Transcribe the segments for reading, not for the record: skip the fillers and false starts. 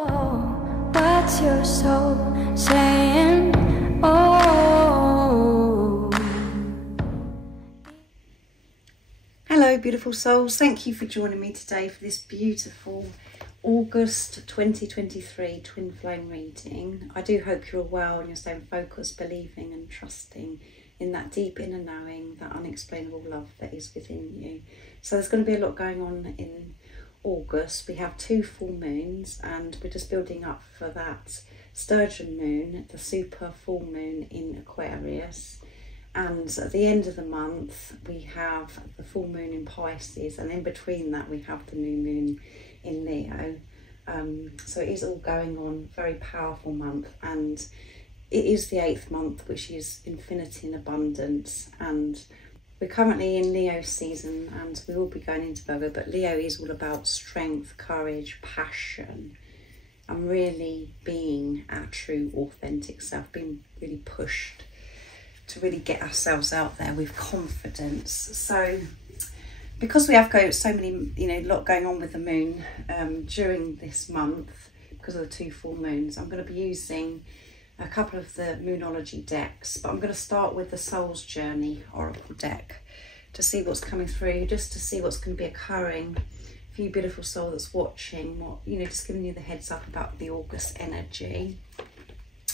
What's your soul saying? Oh. Hello beautiful souls, thank you for joining me today for this beautiful August 2023 twin flame reading. I do hope you're well and you're staying focused, believing and trusting in that deep inner knowing, that unexplainable love that is within you. So there's going to be a lot going on in August. We have 2 full moons and we're just building up for that sturgeon moon, the super full moon in Aquarius, and at the end of the month we have the full moon in Pisces, and in between that we have the new moon in Leo. So it is all going on, very powerful month, and it is the 8th month, which is infinity and abundance, and we're currently in Leo season and we will be going into Virgo, but Leo is all about strength, courage, passion, and really being our true authentic self, being really pushed to really get ourselves out there with confidence. So because we have got so many, a lot going on with the moon during this month, because of the 2 full moons, I'm going to be using a couple of the Moonology decks, but I'm going to start with the Soul's Journey Oracle deck to see what's coming through, just to see what's going to be occurring for you beautiful soul that's watching, what, just giving you the heads up about the August energy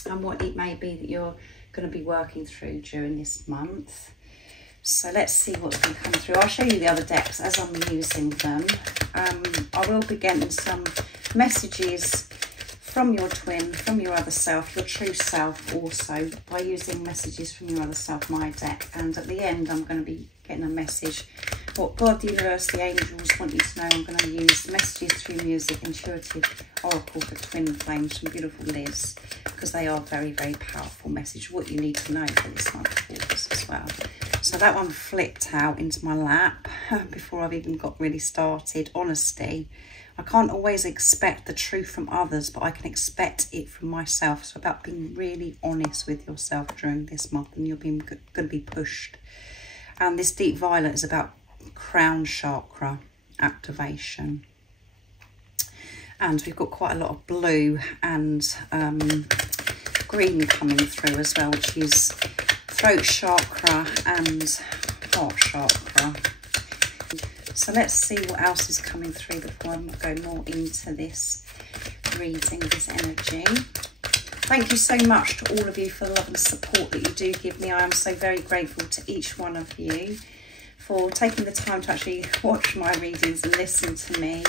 and what it may be that you're going to be working through during this month. So let's see what's going to come through. I'll show you the other decks as I'm using them. I will be getting some messages from your twin, from your other self, your true self also, by using messages from your other self, my deck. And at the end, I'm going to be getting a message. What God, the universe, the angels want you to know. I'm going to use messages through music, intuitive oracle for twin flames from beautiful Liz, because they are very, very powerful message. What you need to know for this month of August as well. So that one flipped out into my lap before I've even got really started. Honesty. I can't always expect the truth from others, but I can expect it from myself. So about being really honest with yourself during this month, and you're going to be pushed. And this deep violet is about crown chakra activation. And we've got quite a lot of blue and green coming through as well, which is throat chakra and heart chakra. So let's see what else is coming through before I go more into this reading, this energy. Thank you so much to all of you for the love and support that you do give me. I am so very grateful to each one of you for taking the time to actually watch my readings and listen to me,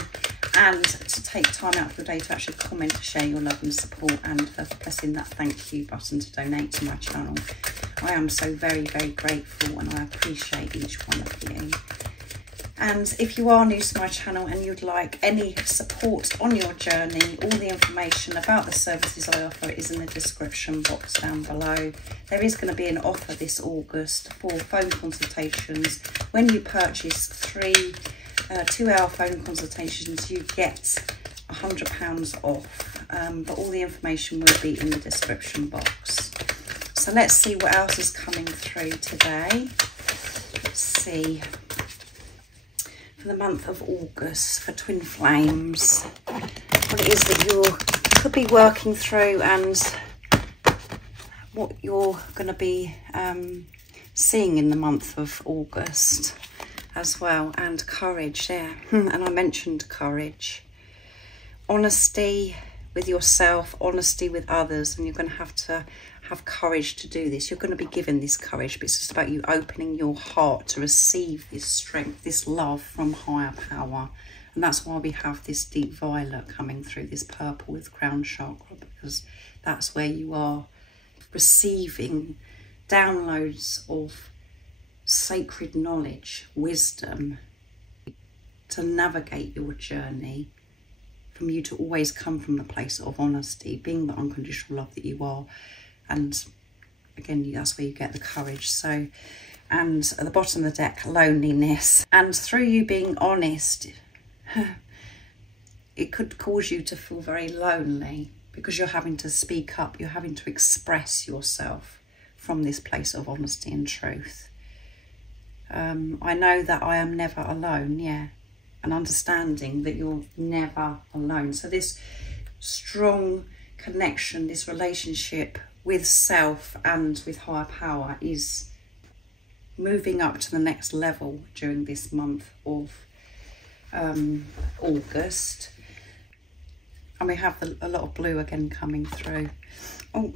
and to take time out of your day to actually comment, to share your love and support, and for pressing that thank you button to donate to my channel. I am so very, very grateful, and I appreciate each one of you. And if you are new to my channel and you'd like any support on your journey, all the information about the services I offer is in the description box down below. There is going to be an offer this August for phone consultations. When you purchase 3 2-hour phone consultations, you get £100 off. But all the information will be in the description box. So let's see what else is coming through today. Let's see. For the month of August for twin flames, what it is that you could be working through, and what you're going to be seeing in the month of August as well. And courage, yeah. And I mentioned courage, honesty with yourself, honesty with others, and you're going to have courage to do this. You're going to be given this courage, but it's just about you opening your heart to receive this strength, this love from higher power. And that's why we have this deep violet coming through, this purple with crown chakra, because that's where you are receiving downloads of sacred knowledge, wisdom, to navigate your journey, from you to always come from the place of honesty, being the unconditional love that you are. And again, that's where you get the courage. So, and at the bottom of the deck, loneliness. And through you being honest, it could cause you to feel very lonely, because you're having to speak up, you're having to express yourself from this place of honesty and truth. I know that I am never alone, yeah. And understanding that you're never alone. So this strong connection, this relationship with self and with higher power is moving up to the next level during this month of August. And we have a lot of blue again coming through. Oh,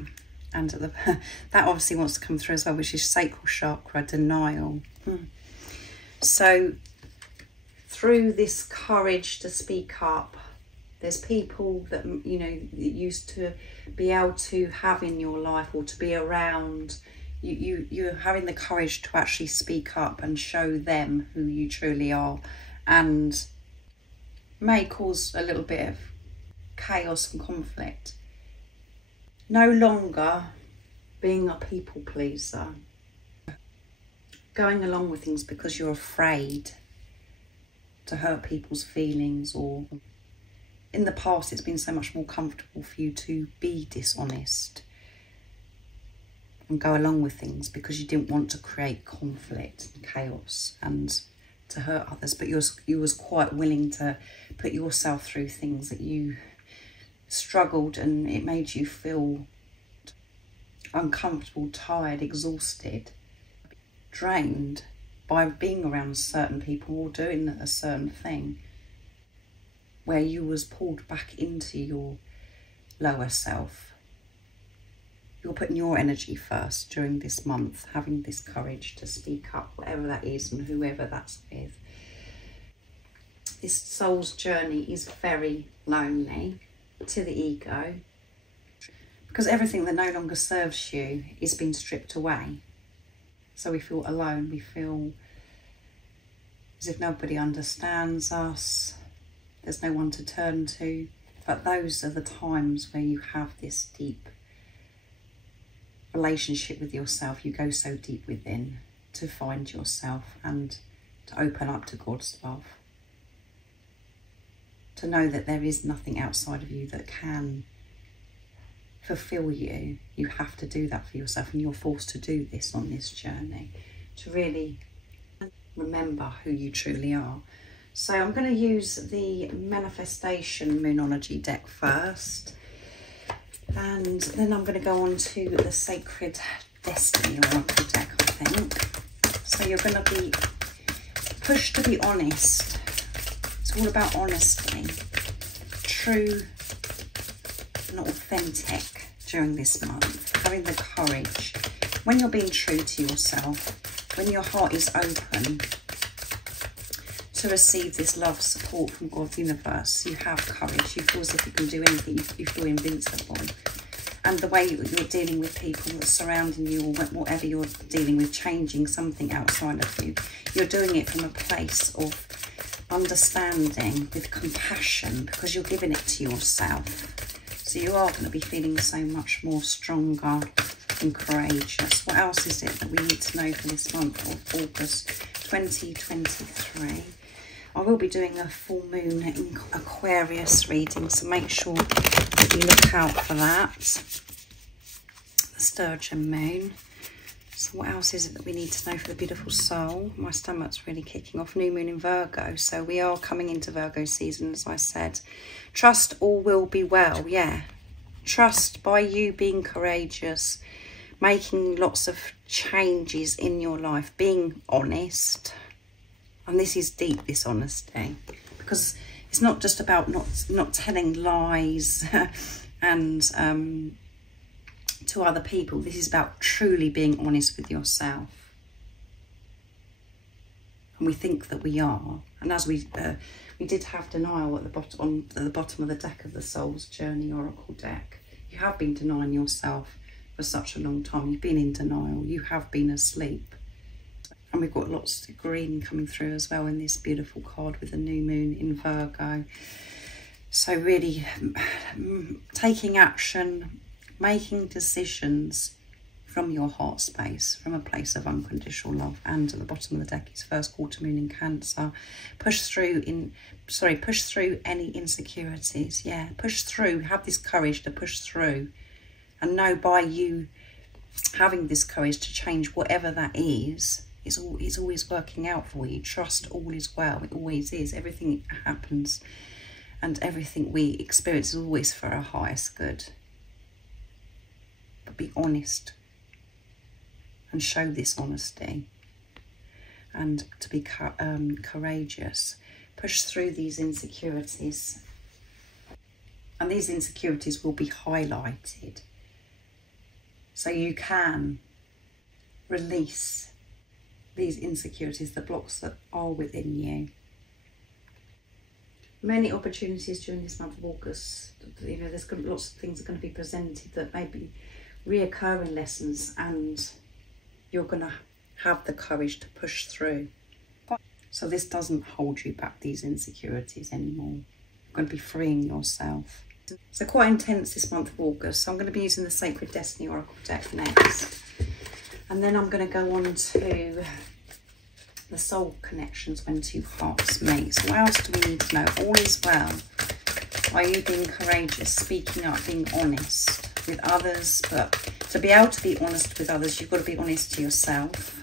and that obviously wants to come through as well, which is sacral chakra, denial. So through this courage to speak up, there's people that, you know, that used to be able to have in your life or to be around. You're having the courage to actually speak up and show them who you truly are, and may cause a little bit of chaos and conflict. No longer being a people pleaser, going along with things because you're afraid to hurt people's feelings, or in the past it's been so much more comfortable for you to be dishonest and go along with things because you didn't want to create conflict and chaos and to hurt others, but you was quite willing to put yourself through things that you struggled, and it made you feel uncomfortable, tired, exhausted, drained by being around certain people or doing a certain thing, where you was pulled back into your lower self. You're putting your energy first during this month, having this courage to speak up, whatever that is and whoever that's with. This soul's journey is very lonely to the ego, because everything that no longer serves you is being stripped away. So we feel alone, we feel as if nobody understands us, there's no one to turn to. But those are the times where you have this deep relationship with yourself. You go so deep within to find yourself and to open up to God's love. To know that there is nothing outside of you that can fulfill you. You have to do that for yourself, and you're forced to do this on this journey to really remember who you truly are. So I'm going to use the Manifestation Moonology deck first, and then I'm going to go on to the Sacred Destiny Oracle deck, I think. So you're going to be pushed to be honest. It's all about honesty, true and authentic during this month. Having the courage, when you're being true to yourself, when your heart is open to receive this love, support from God, universe, you have courage. You feel as if you can do anything. You feel invincible. And the way you're dealing with people that's surrounding you, or whatever you're dealing with, changing something outside of you, you're doing it from a place of understanding, with compassion, because you're giving it to yourself. So you are going to be feeling so much more stronger and courageous. What else is it that we need to know for this month of August 2023? I will be doing a full moon in Aquarius reading, so make sure that you look out for that. The Sturgeon moon. So what else is it that we need to know for the beautiful soul? My stomach's really kicking off. New moon in Virgo. So we are coming into Virgo season, as I said. Trust all will be well. Yeah. Trust by you being courageous, making lots of changes in your life, being honest. And this is deep, this honesty, because it's not just about not telling lies and to other people. This is about truly being honest with yourself. And we think that we are. And as we did have denial at the bottom of the deck of the Soul's Journey Oracle deck. You have been denying yourself for such a long time. You've been in denial. You have been asleep. And we've got lots of green coming through as well in this beautiful card with the new moon in Virgo. So really taking action, making decisions from your heart space, from a place of unconditional love. And at the bottom of the deck is first quarter moon in Cancer. Push through any insecurities. Yeah, push through. Have this courage to push through. And know by you having this courage to change whatever that is, it's always working out for you. Trust all is well. It always is. Everything happens and everything we experience is always for our highest good. But be honest and show this honesty, and to be courageous. Push through these insecurities, and these insecurities will be highlighted so you can release these insecurities, the blocks that are within you. Many opportunities during this month of August. You know, there's going to be lots of things are going to be presented that may be reoccurring lessons, and you're going to have the courage to push through. So this doesn't hold you back, these insecurities anymore. You're going to be freeing yourself. So quite intense this month of August. So I'm going to be using the Sacred Destiny Oracle deck next. And then I'm going to go on to the soul connections when two hearts meet. So what else do we need to know? All is well. Are you being courageous, speaking up, being honest with others? But to be able to be honest with others, you've got to be honest to yourself.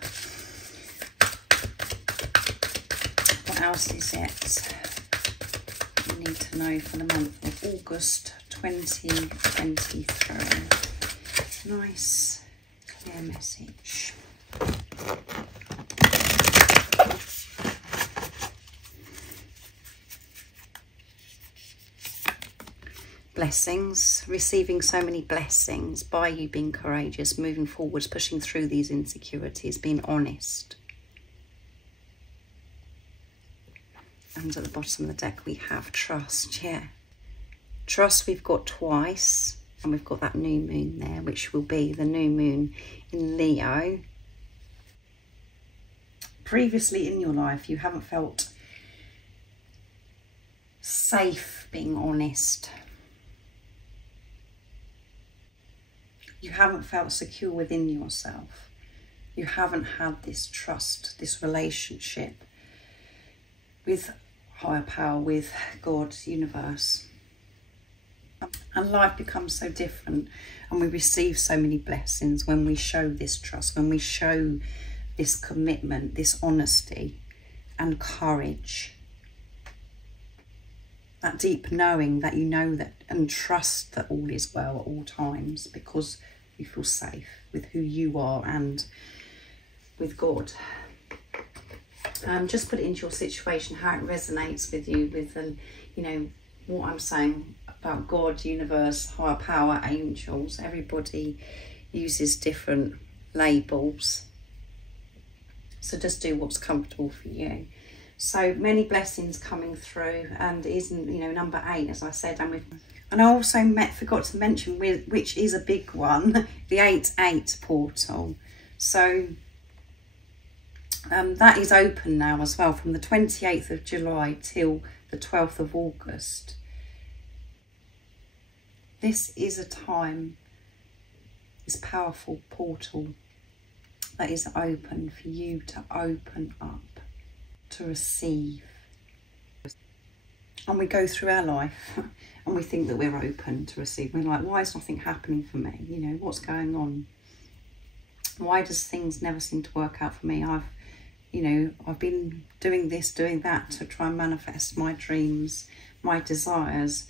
What else is it you need to know for the month of August 2023? Nice, clear message. Blessings, receiving so many blessings by you being courageous, moving forwards, pushing through these insecurities, being honest. And at the bottom of the deck we have trust. Yeah, trust we've got twice, and we've got that new moon there, which will be the new moon in Leo. Previously in your life you haven't felt safe being honest. You haven't felt secure within yourself. You haven't had this trust, this relationship with higher power, with God, universe. And life becomes so different, and we receive so many blessings when we show this trust, when we show this commitment, this honesty and courage. That deep knowing that you know that, and trust that all is well at all times, because you feel safe with who you are and with God. Just put it into your situation, how it resonates with you, with you know, what I'm saying about God, universe, higher power, angels. Everybody uses different labels, so just do what's comfortable for you. So many blessings coming through, and isn't, you know, number 8, as I said, and I also forgot to mention, which is a big one, the 8-8 portal. So that is open now as well, from the 28th of July till the 12th of August. This is a time, this powerful portal that is open for you to open up, to receive. And we go through our life and we think that we're open to receive. We're like, why is nothing happening for me? You know, what's going on? Why does things never seem to work out for me? I've been doing this, doing that to try and manifest my dreams, my desires.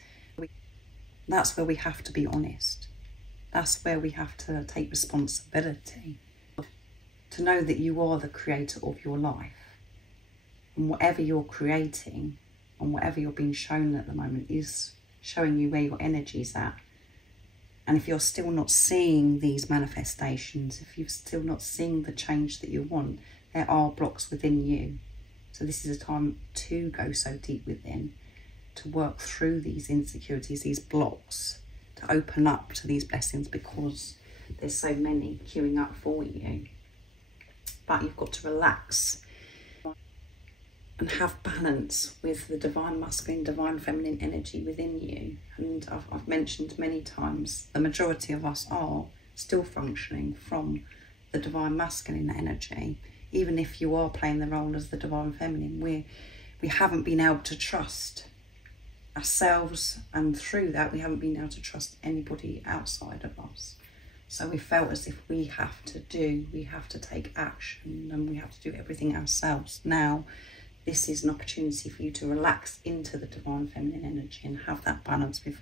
That's where we have to be honest. That's where we have to take responsibility. To know that you are the creator of your life. And whatever you're creating and whatever you're being shown at the moment is showing you where your energy's at. And if you're still not seeing these manifestations, if you're still not seeing the change that you want, there are blocks within you. So this is a time to go so deep within, to work through these insecurities, these blocks, to open up to these blessings, because there's so many queuing up for you. But you've got to relax and have balance with the divine masculine, divine feminine energy within you. And I've mentioned many times, the majority of us are still functioning from the divine masculine energy. Even if you are playing the role as the divine feminine, we haven't been able to trust ourselves, and through that we haven't been able to trust anybody outside of us. So we felt as if we have to take action, and we have to do everything ourselves. Now, this is an opportunity for you to relax into the divine feminine energy and have that balance with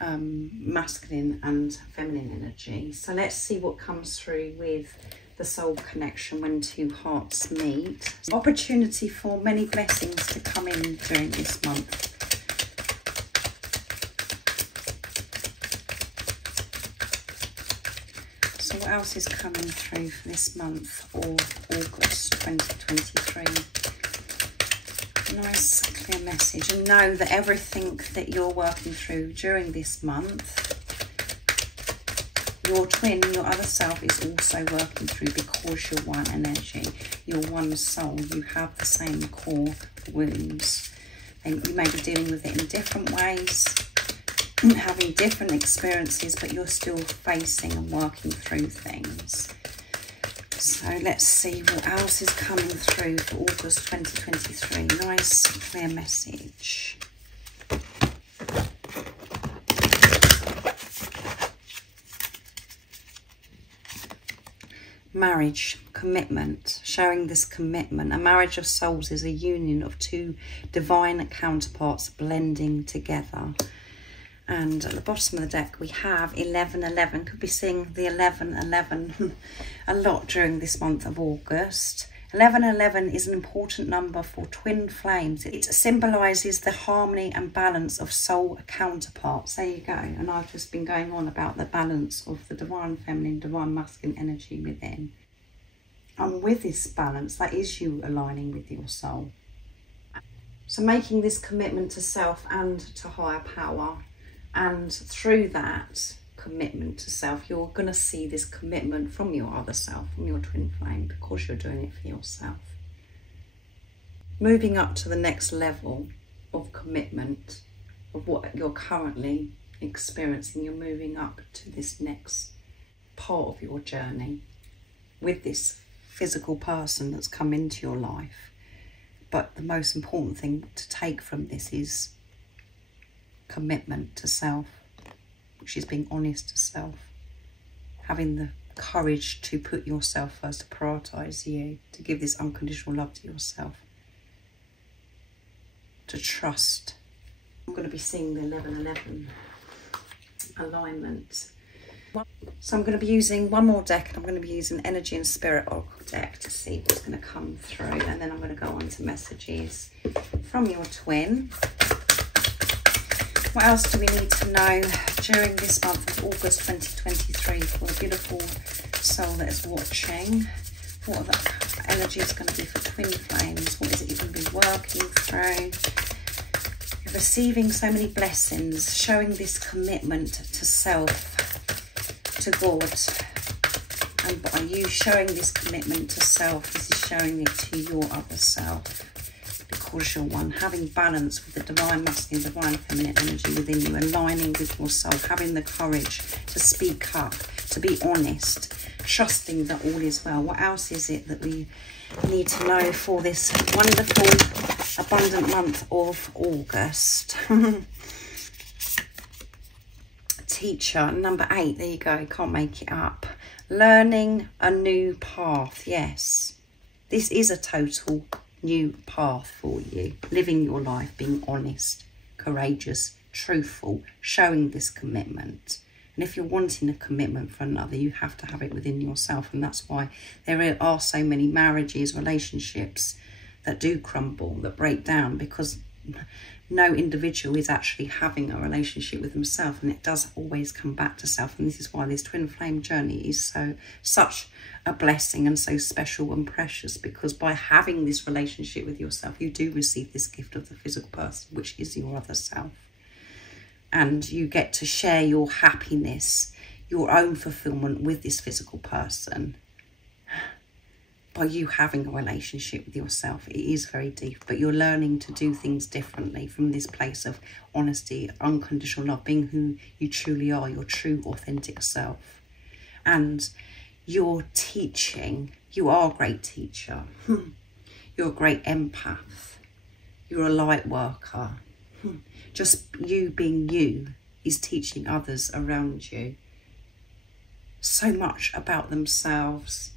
masculine and feminine energy. So let's see what comes through with the soul connection when two hearts meet. Opportunity for many blessings to come in during this month. So what else is coming through for this month of August 2023? Nice clear message. And know that everything that you're working through during this month, your twin, your other self, is also working through, because you're one energy, you're one soul, you have the same core wounds. And you may be dealing with it in different ways, having different experiences, but you're still facing and working through things. So let's see what else is coming through for August 2023. Nice clear message. Marriage, commitment, showing this commitment. A marriage of souls is a union of two divine counterparts blending together. And at the bottom of the deck we have 1111. Could be seeing the 1111 a lot during this month of August. 1111 is an important number for twin flames. It symbolises the harmony and balance of soul counterparts. There you go. And I've just been going on about the balance of the divine feminine, divine masculine energy within. And with this balance, that is you aligning with your soul. So making this commitment to self and to higher power. And through that commitment to self, you're going to see this commitment from your other self, from your twin flame, because you're doing it for yourself. Moving up to the next level of commitment of what you're currently experiencing, you're moving up to this next part of your journey with this physical person that's come into your life. But the most important thing to take from this is commitment to self, which is being honest to self, having the courage to put yourself first, to prioritise you, to give this unconditional love to yourself, to trust. I'm going to be seeing the 1111 alignment. So I'm going to be using one more deck, and I'm going to be using Energy and Spirit Oracle deck to see what's going to come through, and then I'm going to go on to messages from your twin. What else do we need to know during this month of August 2023 for the beautiful soul that is watching? What are the energies going to be for twin flames? What is it you're going to be working through? You're receiving so many blessings, showing this commitment to self, to God. And by you showing this commitment to self, this is showing it to your other self. Because you're one, having balance with the divine masculine, divine feminine energy within you, aligning with your soul, having the courage to speak up, to be honest, trusting that all is well. What else is it that we need to know for this wonderful, abundant month of August? Teacher, number 8, there you go, can't make it up. Learning a new path, yes. This is a total new path for you, living your life, being honest, courageous, truthful, showing this commitment. And if you're wanting a commitment for another, you have to have it within yourself. And that's why there are so many marriages, relationships that do crumble, that break down, because no individual is actually having a relationship with themselves, and it does always come back to self. And this is why this twin flame journey is such a blessing and so special and precious, because by having this relationship with yourself, you do receive this gift of the physical person, which is your other self. And you get to share your happiness, your own fulfillment with this physical person. By you having a relationship with yourself, it is very deep, but you're learning to do things differently from this place of honesty, unconditional love, being who you truly are, your true authentic self. And you're teaching, you are a great teacher, you're a great empath, you're a light worker. Just you being you is teaching others around you so much about themselves,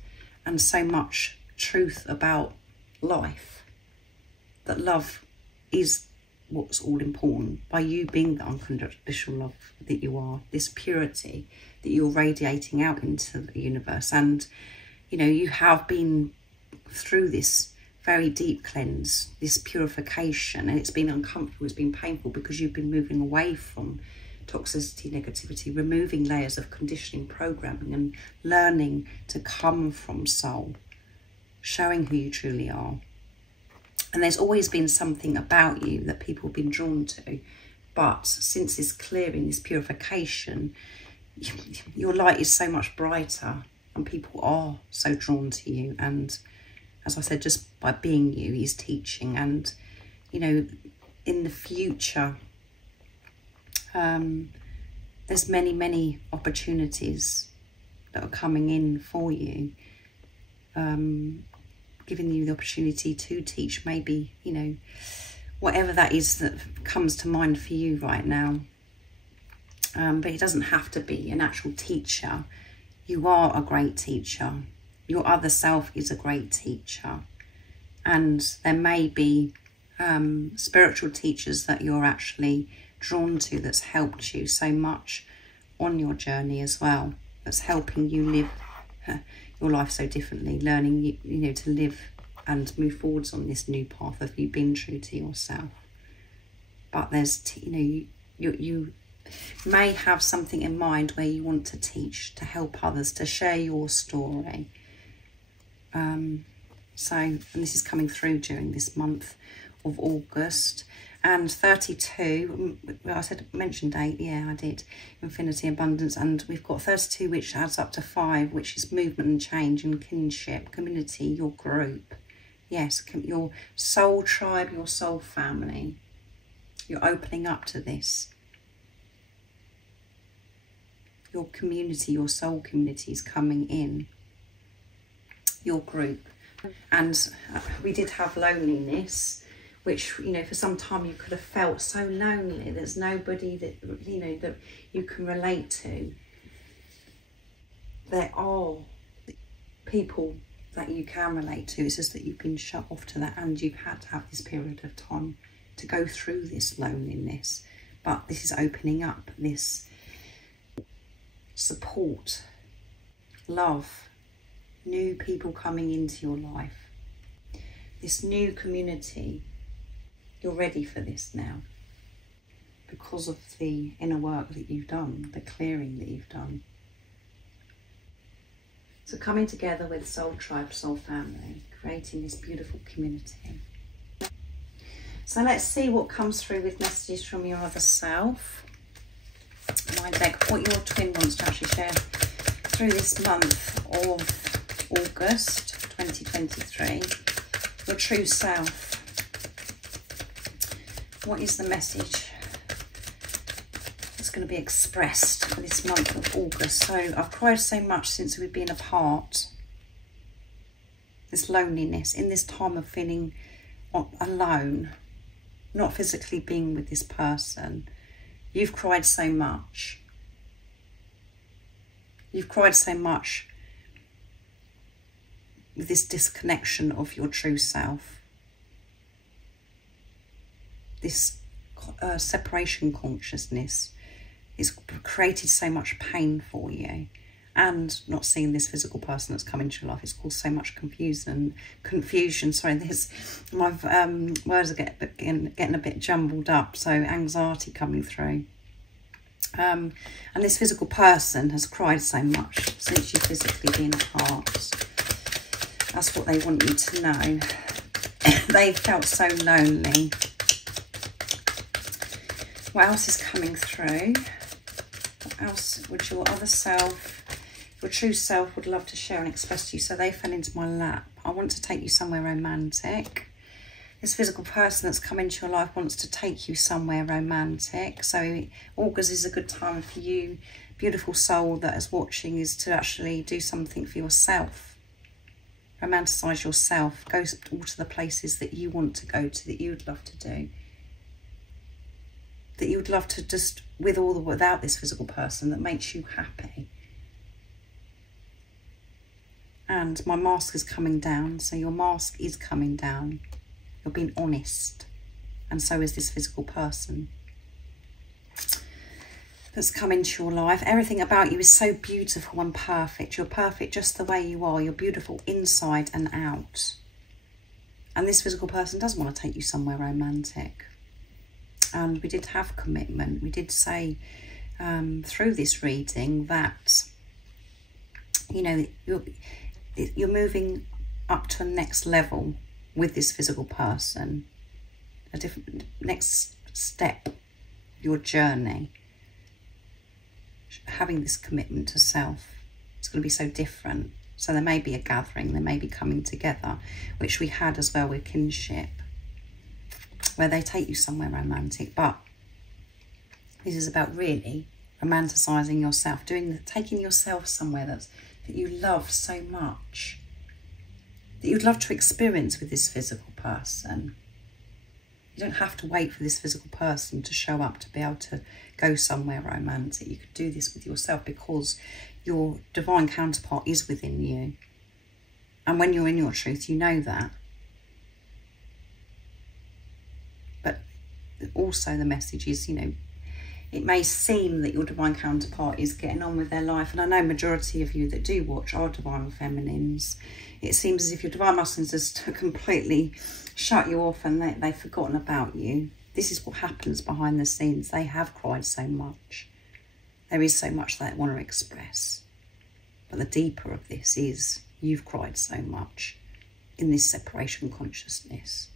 and so much truth about life. that love is what's all important, by you being the unconditional love that you are, this purity that you're radiating out into the universe. And, you know, you have been through this very deep cleanse, this purification, and it's been uncomfortable, it's been painful, because you've been moving away from toxicity, negativity, removing layers of conditioning, programming, and learning to come from soul, showing who you truly are. And there's always been something about you that people have been drawn to, but since this clearing, this purification, your light is so much brighter, and people are so drawn to you. And as I said, just by being you is teaching. And, you know, in the future, there's many opportunities that are coming in for you, giving you the opportunity to teach, maybe, you know, whatever that is that comes to mind for you right now. But it doesn't have to be an actual teacher. You are a great teacher. Your other self is a great teacher. And there may be spiritual teachers that you're actually drawn to, that's helped you so much on your journey as well, that's helping you live your life so differently, learning you know, to live and move forwards on this new path of you being true to yourself. But there's, you know, you may have something in mind where you want to teach, to help others, to share your story. And this is coming through during this month of August. And 32, well, mentioned 8, yeah, I did, infinity, abundance, and we've got 32, which adds up to 5, which is movement and change and kinship, community, your group. Yes, your soul tribe, your soul family. You're opening up to this. Your community, your soul community is coming in. Your group. And we did have loneliness, which, you know, for some time you could have felt so lonely. There's nobody that, you know, that you can relate to. There are people that you can relate to. It's just that you've been shut off to that, and you've had to have this period of time to go through this loneliness. But this is opening up this support, love, new people coming into your life, this new community. You're ready for this now because of the inner work that you've done, the clearing that you've done. So coming together with soul tribe, soul family, creating this beautiful community. So let's see what comes through with messages from your other self. My deck, what your twin wants to actually share through this month of August 2023. Your true self. What is the message that's going to be expressed for this month of August? So I've cried so much since we've been apart. This loneliness, in this time of feeling alone, not physically being with this person. You've cried so much. You've cried so much with this disconnection of your true self. This separation consciousness has created so much pain for you, and not seeing this physical person that's come into your life, it's caused so much confusion. Sorry, my words are getting a bit jumbled up, so anxiety coming through. And this physical person has cried so much since you've physically been apart. That's what they want you to know. They felt so lonely. What else is coming through? What else would your other self, your true self, would love to share and express to you? So they fell into my lap. I want to take you somewhere romantic. This physical person that's come into your life wants to take you somewhere romantic. So August is a good time for you, beautiful soul that is watching, is to actually do something for yourself. Romanticize yourself. Go all to the places that you want to go to, that you would love to do. That you would love to just, without this physical person, that makes you happy. And my mask is coming down, so your mask is coming down. You're being honest. And so is this physical person that's come into your life. Everything about you is so beautiful and perfect. You're perfect just the way you are. You're beautiful inside and out. And this physical person does want to take you somewhere romantic. And we did have commitment. We did say through this reading that, you know, you're moving up to a next level with this physical person. A different next step of your journey. Having this commitment to self, it's going to be so different. So there may be a gathering, there may be coming together, which we had as well with kinship, where they take you somewhere romantic. But this is about really romanticising yourself, taking yourself somewhere that you love so much, that you'd love to experience with this physical person. You don't have to wait for this physical person to show up to be able to go somewhere romantic. You could do this with yourself because your divine counterpart is within you. And when you're in your truth, you know that. But also the message is, you know, it may seem that your divine counterpart is getting on with their life. And I know majority of you that do watch are divine feminines. It seems as if your divine masculines just completely shut you off and they've forgotten about you. This is what happens behind the scenes. They have cried so much. There is so much they want to express. But the deeper of this is you've cried so much in this separation consciousness.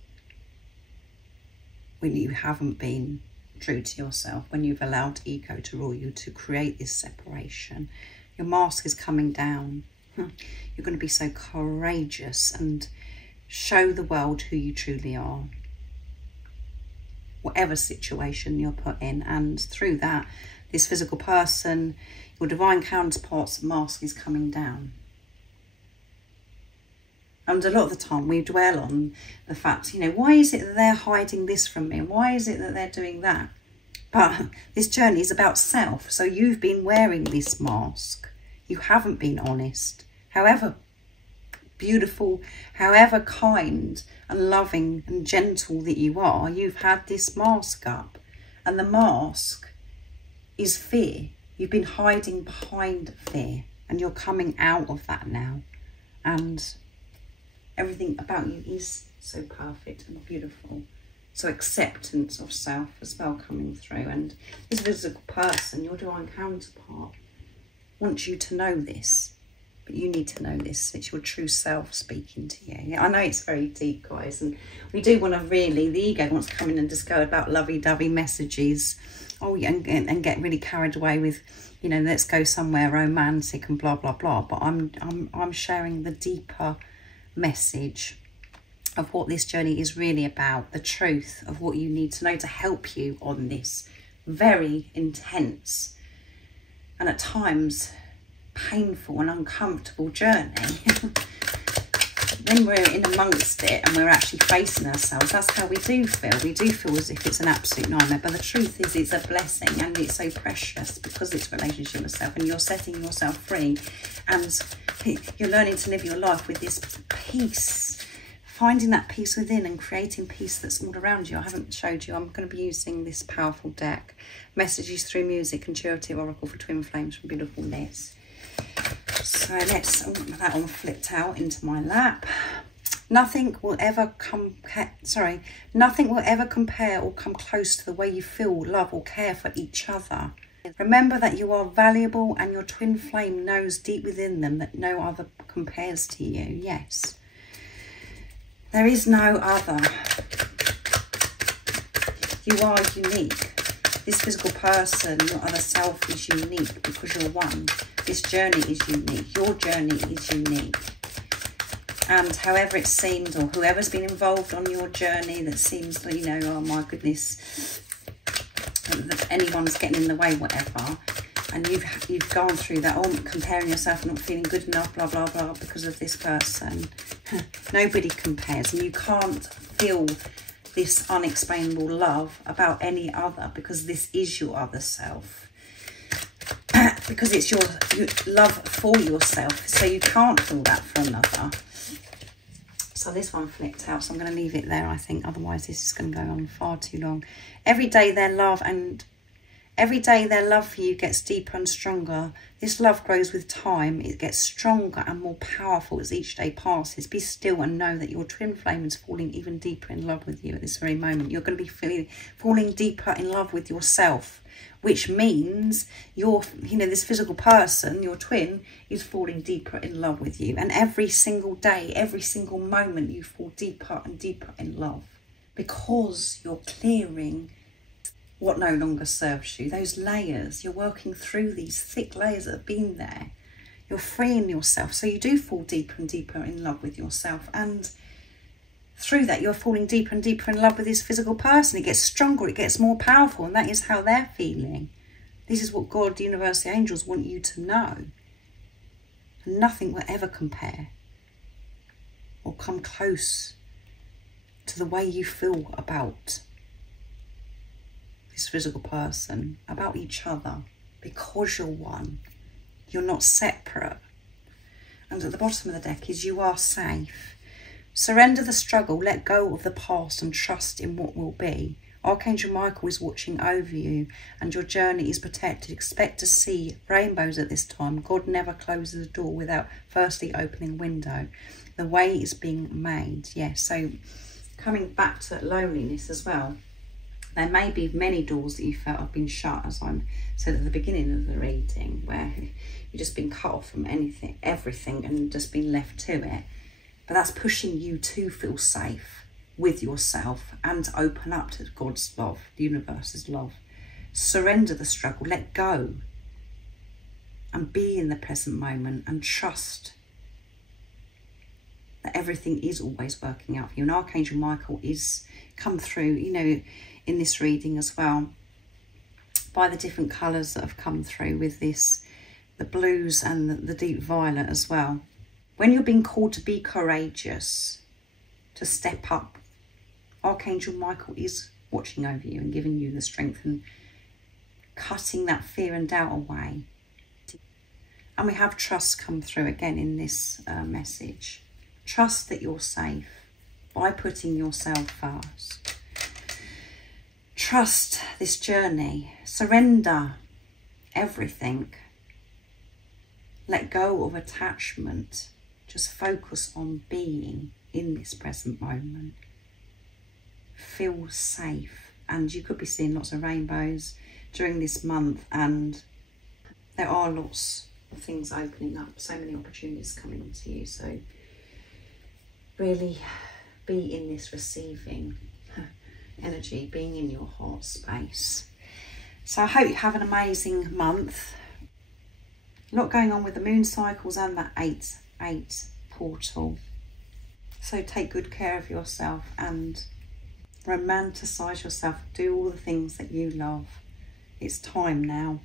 When you haven't been true to yourself, when you've allowed ego to rule you to create this separation, your mask is coming down. You're going to be so courageous and show the world who you truly are, whatever situation you're put in. And through that, this physical person, your divine counterpart's mask is coming down. And a lot of the time we dwell on the fact, you know, why is it that they're hiding this from me? Why is it that they're doing that? But this journey is about self. So you've been wearing this mask. You haven't been honest. However beautiful, however kind and loving and gentle that you are, you've had this mask up. And the mask is fear. You've been hiding behind fear. And you're coming out of that now. And everything about you is so perfect and beautiful. So acceptance of self as well coming through. And this physical person, your divine counterpart, wants you to know this. But you need to know this. It's your true self speaking to you. I know it's very deep, guys. And we do want to really, the ego wants to come in and just go about lovey-dovey messages. Oh, yeah, and get really carried away with, you know, let's go somewhere romantic and blah, blah, blah. But I'm sharing the deeper message of what this journey is really about, the truth of what you need to know to help you on this very intense and at times painful and uncomfortable journey. When we're in amongst it and we're actually facing ourselves, that's how we do feel. We do feel as if it's an absolute nightmare, but the truth is it's a blessing and it's so precious because it's relationship with self and you're setting yourself free and you're learning to live your life with this peace, finding that peace within and creating peace that's all around you. I haven't showed you, I'm going to be using this powerful deck, Messages Through Music, Intuitive Oracle for Twin Flames from Beautiful Liz. So let's, that one flipped out into my lap. Nothing will ever compare or come close to the way you feel, love or care for each other. Remember that you are valuable and your twin flame knows deep within them that no other compares to you. Yes. There is no other. You are unique. This physical person, your other self is unique because you're one. This journey is unique. Your journey is unique. And however it seems, or whoever's been involved on your journey that seems, you know, oh my goodness, that anyone's getting in the way, whatever, and you've gone through that, oh, comparing yourself and not feeling good enough, blah, blah, blah, because of this person. Nobody compares, and you can't feel this unexplainable love about any other because this is your other self. Because it's your love for yourself, so you can't feel that for another. So this one flipped out, so I'm going to leave it there, I think. Otherwise, this is going to go on far too long. Every day their love for you gets deeper and stronger. This love grows with time. It gets stronger and more powerful as each day passes. Be still and know that your twin flame is falling even deeper in love with you at this very moment. You're going to be falling deeper in love with yourself, which means this physical person, your twin, is falling deeper in love with you. And every single day, every single moment, you fall deeper and deeper in love, because you're clearing what no longer serves you. Those layers, you're working through these thick layers that have been there. You're freeing yourself. So you do fall deeper and deeper in love with yourself. And through that, you're falling deeper and deeper in love with this physical person. It gets stronger, it gets more powerful, and that is how they're feeling. This is what God, the universe, the angels want you to know. And nothing will ever compare or come close to the way you feel about this physical person, about each other, because you're one. You're not separate. And at the bottom of the deck is you are safe. Surrender the struggle, let go of the past and trust in what will be. Archangel Michael is watching over you and your journey is protected. Expect to see rainbows at this time. God never closes the door without firstly opening a window. The way is being made. Yes, so coming back to loneliness as well. There may be many doors that you felt have been shut, as I said at the beginning of the reading, where you've just been cut off from everything and just been left to it. But that's pushing you to feel safe with yourself and open up to God's love, the universe's love. Surrender the struggle, let go, and be in the present moment and trust that everything is always working out for you. And Archangel Michael is come through, in this reading as well, by the different colours that have come through with this, the blues and the deep violet as well. When you're being called to be courageous, to step up, Archangel Michael is watching over you and giving you the strength and cutting that fear and doubt away. And we have trust come through again in this message. Trust that you're safe by putting yourself first. Trust this journey. Surrender everything. Let go of attachment. Just focus on being in this present moment. Feel safe. And you could be seeing lots of rainbows during this month, and there are lots of things opening up, so many opportunities coming to you. So really be in this receiving energy, being in your heart space. So I hope you have an amazing month. A lot going on with the moon cycles and that 8-8 portal. So take good care of yourself and romanticize yourself. Do all the things that you love. It's time now.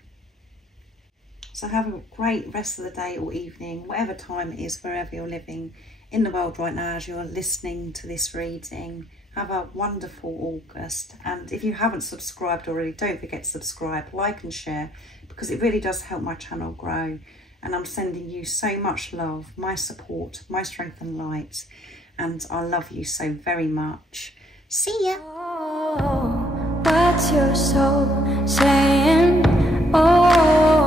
So have a great rest of the day or evening, whatever time it is, wherever you're living in the world right now as you're listening to this reading. Have a wonderful August. And if you haven't subscribed already, don't forget to subscribe, like and share, because it really does help my channel grow. And I'm sending you so much love, my support, my strength and light. And I love you so very much. See ya. Oh, what's your soul saying? Oh.